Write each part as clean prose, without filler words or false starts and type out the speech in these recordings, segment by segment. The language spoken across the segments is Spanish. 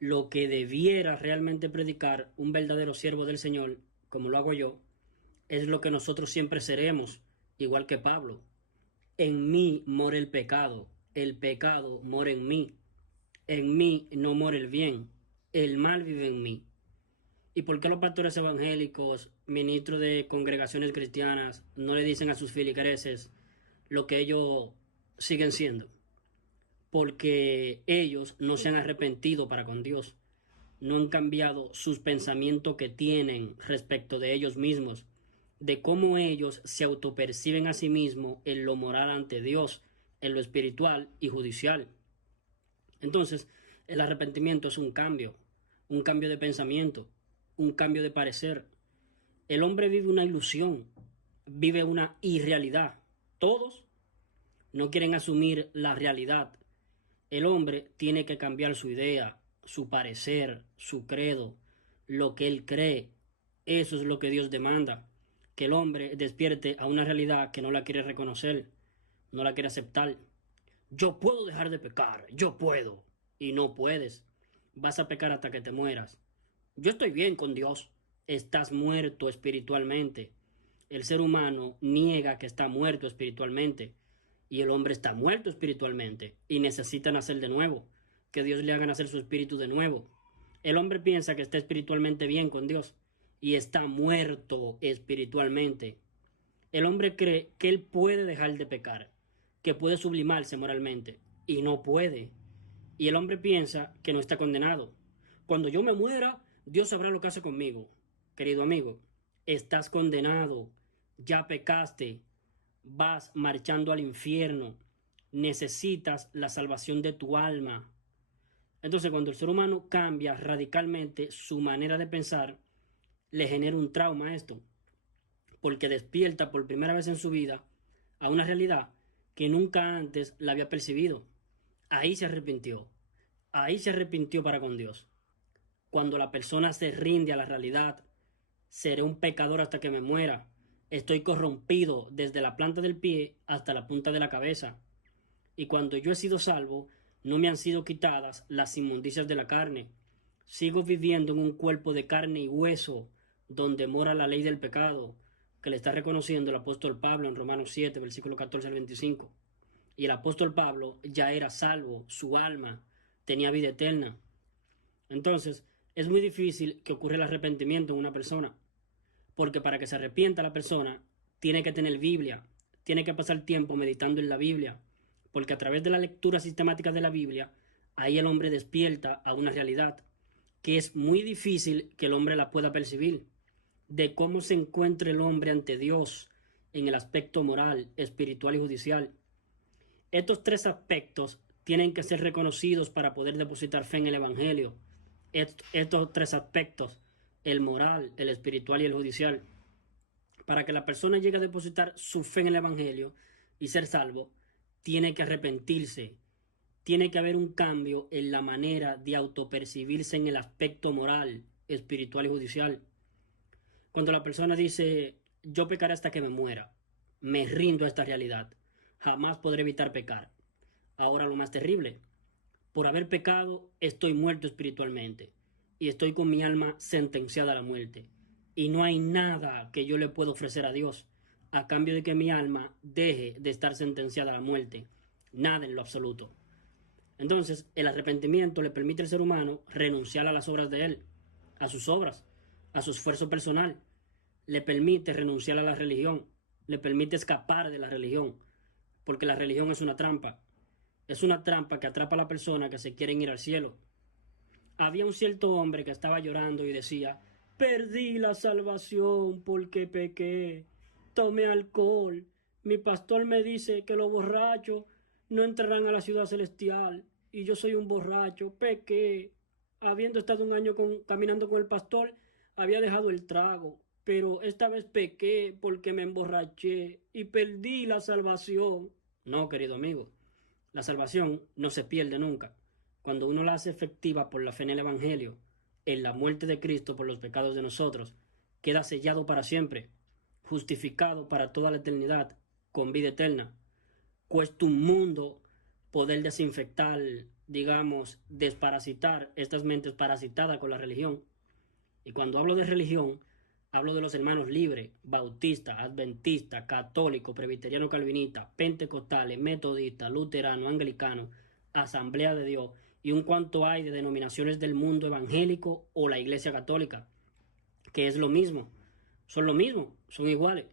Lo que debiera realmente predicar un verdadero siervo del Señor, como lo hago yo, es lo que nosotros siempre seremos, igual que Pablo. En mí mora el pecado mora en mí no mora el bien, el mal vive en mí. ¿Y por qué los pastores evangélicos, ministros de congregaciones cristianas, no le dicen a sus feligreses lo que ellos siguen siendo? Porque ellos no se han arrepentido para con Dios, no han cambiado sus pensamientos que tienen respecto de ellos mismos, de cómo ellos se autoperciben a sí mismos en lo moral ante Dios, en lo espiritual y judicial. Entonces, el arrepentimiento es un cambio de pensamiento, un cambio de parecer. El hombre vive una ilusión, vive una irrealidad. Todos no quieren asumir la realidad. El hombre tiene que cambiar su idea, su parecer, su credo, lo que él cree. Eso es lo que Dios demanda, que el hombre despierte a una realidad que no la quiere reconocer, no la quiere aceptar. Yo puedo dejar de pecar, yo puedo, y no puedes. Vas a pecar hasta que te mueras. Yo estoy bien con Dios. Estás muerto espiritualmente. El ser humano niega que está muerto espiritualmente y el hombre está muerto espiritualmente y necesita nacer de nuevo, que Dios le haga nacer su espíritu de nuevo. El hombre piensa que está espiritualmente bien con Dios y está muerto espiritualmente. El hombre cree que él puede dejar de pecar, que puede sublimarse moralmente y no puede. Y el hombre piensa que no está condenado. Cuando yo me muera, Dios sabrá lo que hace conmigo. Querido amigo, estás condenado, ya pecaste, vas marchando al infierno, necesitas la salvación de tu alma. Entonces, cuando el ser humano cambia radicalmente su manera de pensar, le genera un trauma a esto, porque despierta por primera vez en su vida a una realidad que nunca antes la había percibido. Ahí se arrepintió para con Dios. Cuando la persona se rinde a la realidad, seré un pecador hasta que me muera. Estoy corrompido desde la planta del pie hasta la punta de la cabeza. Y cuando yo he sido salvo, no me han sido quitadas las inmundicias de la carne. Sigo viviendo en un cuerpo de carne y hueso, donde mora la ley del pecado, que le está reconociendo el apóstol Pablo en Romanos 7, versículo 14 al 25. Y el apóstol Pablo ya era salvo, su alma tenía vida eterna. Entonces, es muy difícil que ocurra el arrepentimiento en una persona, porque para que se arrepienta la persona, tiene que tener Biblia, tiene que pasar tiempo meditando en la Biblia, porque a través de la lectura sistemática de la Biblia, ahí el hombre despierta a una realidad que es muy difícil que el hombre la pueda percibir, de cómo se encuentra el hombre ante Dios en el aspecto moral, espiritual y judicial. Estos tres aspectos tienen que ser reconocidos para poder depositar fe en el Evangelio. Estos tres aspectos, el moral, el espiritual y el judicial, para que la persona llegue a depositar su fe en el Evangelio y ser salvo, tiene que arrepentirse, tiene que haber un cambio en la manera de autopercibirse en el aspecto moral, espiritual y judicial. Cuando la persona dice, yo pecaré hasta que me muera, me rindo a esta realidad, jamás podré evitar pecar. Ahora lo más terrible, por haber pecado estoy muerto espiritualmente y estoy con mi alma sentenciada a la muerte. Y no hay nada que yo le pueda ofrecer a Dios a cambio de que mi alma deje de estar sentenciada a la muerte. Nada en lo absoluto. Entonces, el arrepentimiento le permite al ser humano renunciar a las obras de él, a sus obras, a su esfuerzo personal. Le permite renunciar a la religión, le permite escapar de la religión, porque la religión es una trampa. Es una trampa que atrapa a la persona que se quieren ir al cielo. Había un cierto hombre que estaba llorando y decía, perdí la salvación porque pequé, tomé alcohol, mi pastor me dice que los borrachos no entrarán a la ciudad celestial y yo soy un borracho, pequé. Habiendo estado un año caminando con el pastor, había dejado el trago, pero esta vez pequé porque me emborraché y perdí la salvación. No, querido amigo, la salvación no se pierde nunca. Cuando uno la hace efectiva por la fe en el Evangelio, en la muerte de Cristo por los pecados de nosotros, queda sellado para siempre, justificado para toda la eternidad, con vida eterna. Cuesta un mundo poder desinfectar digamos, desparasitar estas mentes parasitadas con la religión. Y cuando hablo de religión, hablo de los hermanos libres, bautistas, adventistas, católicos, presbiterianos, calvinistas, pentecostales, metodistas, luteranos, anglicanos, Asamblea de Dios y un cuanto hay de denominaciones del mundo evangélico o la Iglesia Católica, que es lo mismo, son lo mismo, son iguales.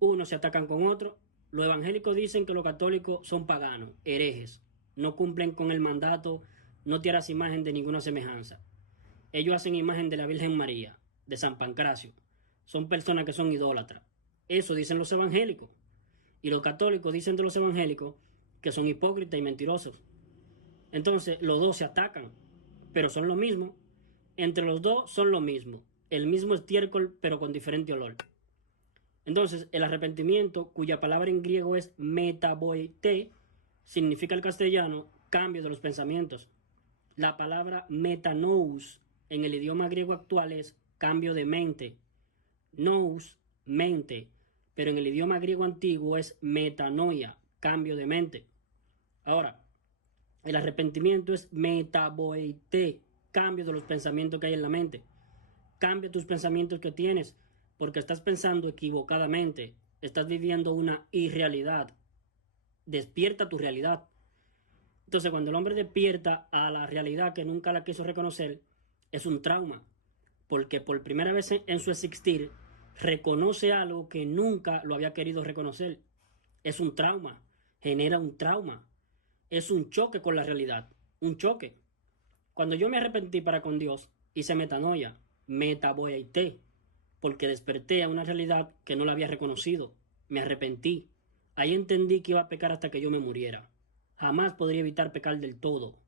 Unos se atacan con otros. Los evangélicos dicen que los católicos son paganos, herejes, no cumplen con el mandato, no te harás imagen de ninguna semejanza. Ellos hacen imagen de la Virgen María, de San Pancracio. Son personas que son idólatras. Eso dicen los evangélicos. Y los católicos dicen de los evangélicos que son hipócritas y mentirosos. Entonces, los dos se atacan, pero son lo mismo. Entre los dos son lo mismo. El mismo estiércol, pero con diferente olor. Entonces, el arrepentimiento, cuya palabra en griego es metaboete, significa el castellano cambio de los pensamientos. La palabra metanous en el idioma griego actual es cambio de mente. Nous, mente, pero en el idioma griego antiguo es metanoia, cambio de mente. Ahora, el arrepentimiento es metaboete, cambio de los pensamientos que hay en la mente. Cambia tus pensamientos que tienes, porque estás pensando equivocadamente, estás viviendo una irrealidad. Despierta tu realidad. Entonces, cuando el hombre despierta a la realidad que nunca la quiso reconocer, es un trauma, porque por primera vez en su existir reconoce algo que nunca lo había querido reconocer. Es un trauma, genera un trauma, es un choque con la realidad, un choque. Cuando yo me arrepentí para con Dios, hice metanoia, metaboeité, porque desperté a una realidad que no la había reconocido. Me arrepentí. Ahí entendí que iba a pecar hasta que yo me muriera. Jamás podría evitar pecar del todo.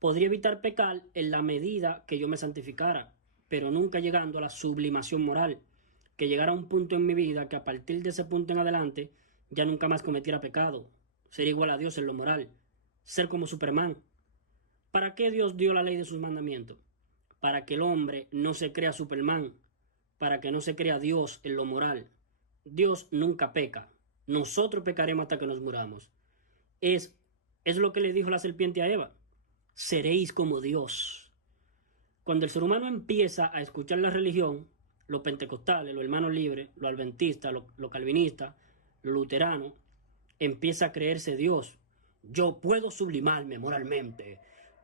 Podría evitar pecar en la medida que yo me santificara, pero nunca llegando a la sublimación moral, que llegara a un punto en mi vida que a partir de ese punto en adelante ya nunca más cometiera pecado. Ser igual a Dios en lo moral. Ser como Superman. ¿Para qué Dios dio la ley de sus mandamientos? Para que el hombre no se crea Superman, para que no se crea Dios en lo moral. Dios nunca peca. Nosotros pecaremos hasta que nos muramos. Es lo que le dijo la serpiente a Eva. Seréis como Dios. Cuando el ser humano empieza a escuchar la religión, los pentecostales, los hermanos libres, los adventistas, los calvinistas, los luteranos, empieza a creerse Dios. Yo puedo sublimarme moralmente.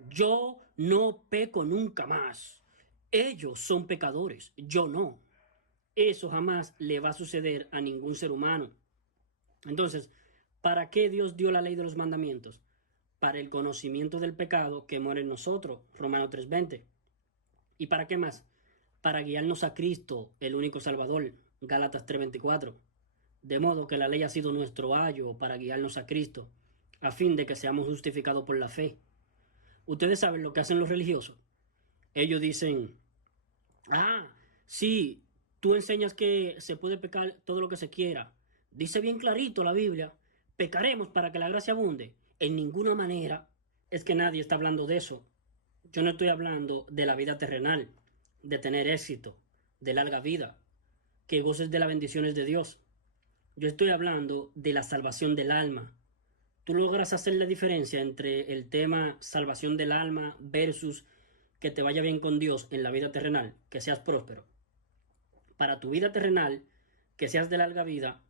Yo no peco nunca más. Ellos son pecadores, yo no. Eso jamás le va a suceder a ningún ser humano. Entonces, ¿para qué Dios dio la ley de los mandamientos? Para el conocimiento del pecado que muere en nosotros, Romanos 3:20. ¿Y para qué más? Para guiarnos a Cristo, el único Salvador, Gálatas 3:24. De modo que la ley ha sido nuestro ayo para guiarnos a Cristo, a fin de que seamos justificados por la fe. Ustedes saben lo que hacen los religiosos. Ellos dicen, sí, tú enseñas que se puede pecar todo lo que se quiera. Dice bien clarito la Biblia, pecaremos para que la gracia abunde. En ninguna manera es que nadie está hablando de eso. Yo no estoy hablando de la vida terrenal, de tener éxito, de larga vida, que goces de las bendiciones de Dios. Yo estoy hablando de la salvación del alma. Tú logras hacer la diferencia entre el tema salvación del alma versus que te vaya bien con Dios en la vida terrenal, que seas próspero. Para tu vida terrenal, que seas de larga vida,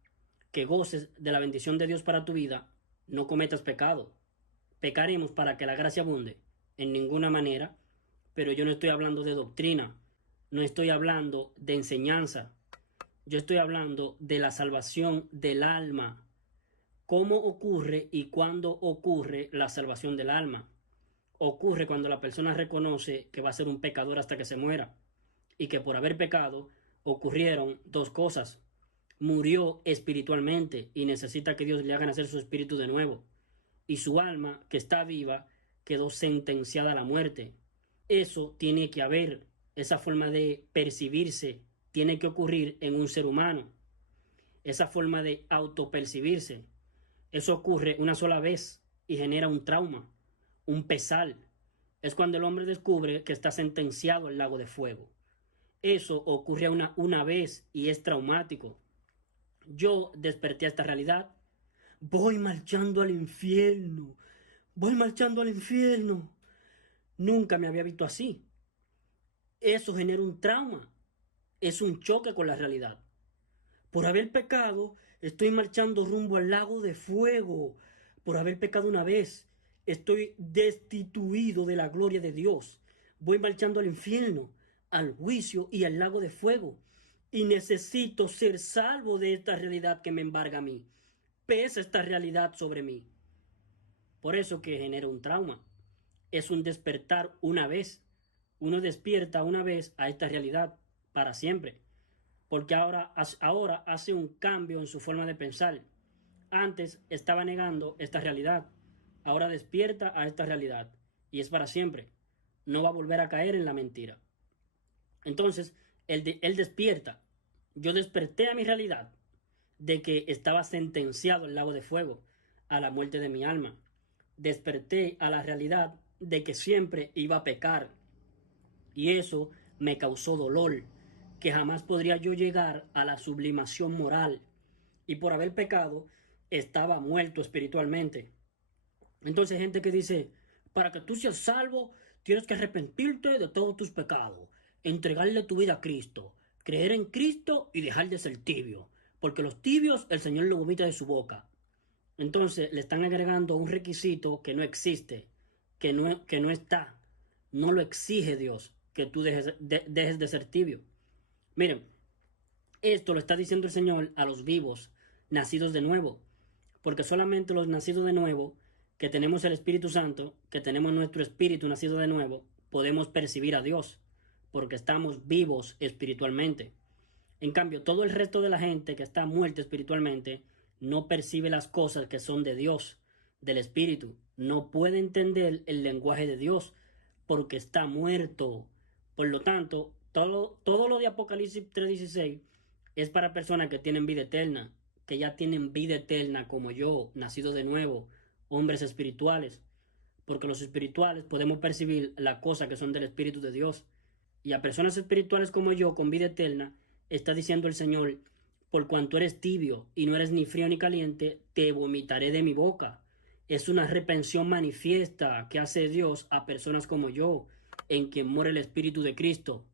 que goces de la bendición de Dios para tu vida, no cometas pecado. Pecaremos para que la gracia abunde. En ninguna manera, pero yo no estoy hablando de doctrina, no estoy hablando de enseñanza, yo estoy hablando de la salvación del alma. ¿Cómo ocurre y cuándo ocurre la salvación del alma? Ocurre cuando la persona reconoce que va a ser un pecador hasta que se muera y que por haber pecado ocurrieron dos cosas. Murió espiritualmente y necesita que Dios le haga nacer su espíritu de nuevo. Y su alma, que está viva, quedó sentenciada a la muerte. Eso tiene que haber, esa forma de percibirse tiene que ocurrir en un ser humano. Esa forma de autopercibirse. Eso ocurre una sola vez y genera un trauma, un pesar. Es cuando el hombre descubre que está sentenciado al lago de fuego. Eso ocurre una vez y es traumático. Yo desperté a esta realidad. Voy marchando al infierno. voy marchando al infierno. Nunca me había visto así. Eso genera un trauma, es un choque con la realidad. Por haber pecado, estoy marchando rumbo al lago de fuego. Por haber pecado una vez, estoy destituido de la gloria de Dios. Voy marchando al infierno, al juicio y al lago de fuego. Y necesito ser salvo de esta realidad que me embarga a mí. Pesa esta realidad sobre mí. Por eso que genera un trauma. Es un despertar una vez. Uno despierta una vez a esta realidad para siempre. Porque ahora hace un cambio en su forma de pensar. Antes estaba negando esta realidad. Ahora despierta a esta realidad. Y es para siempre. No va a volver a caer en la mentira. Entonces, él despierta. Yo desperté a mi realidad de que estaba sentenciado al lago de fuego, a la muerte de mi alma. Desperté a la realidad de que siempre iba a pecar. Y eso me causó dolor, que jamás podría yo llegar a la sublimación moral. Y por haber pecado, estaba muerto espiritualmente. Entonces, gente que dice, para que tú seas salvo, tienes que arrepentirte de todos tus pecados, entregarle tu vida a Cristo, creer en Cristo y dejar de ser tibio, porque los tibios el Señor lo vomita de su boca. Entonces, le están agregando un requisito que no existe, que no está, no lo exige Dios, que tú dejes de ser tibio. Miren, esto lo está diciendo el Señor a los vivos, nacidos de nuevo, porque solamente los nacidos de nuevo, que tenemos el Espíritu Santo, que tenemos nuestro espíritu nacido de nuevo, podemos percibir a Dios, porque estamos vivos espiritualmente. En cambio, todo el resto de la gente que está muerta espiritualmente no percibe las cosas que son de Dios, del Espíritu. No puede entender el lenguaje de Dios porque está muerto. Por lo tanto, todo lo de Apocalipsis 3:16 es para personas que tienen vida eterna, que ya tienen vida eterna como yo, nacidos de nuevo, hombres espirituales. Porque los espirituales podemos percibir las cosas que son del Espíritu de Dios. Y a personas espirituales como yo, con vida eterna, está diciendo el Señor, por cuanto eres tibio y no eres ni frío ni caliente, te vomitaré de mi boca. Es una reprensión manifiesta que hace Dios a personas como yo, en quien mora el Espíritu de Cristo.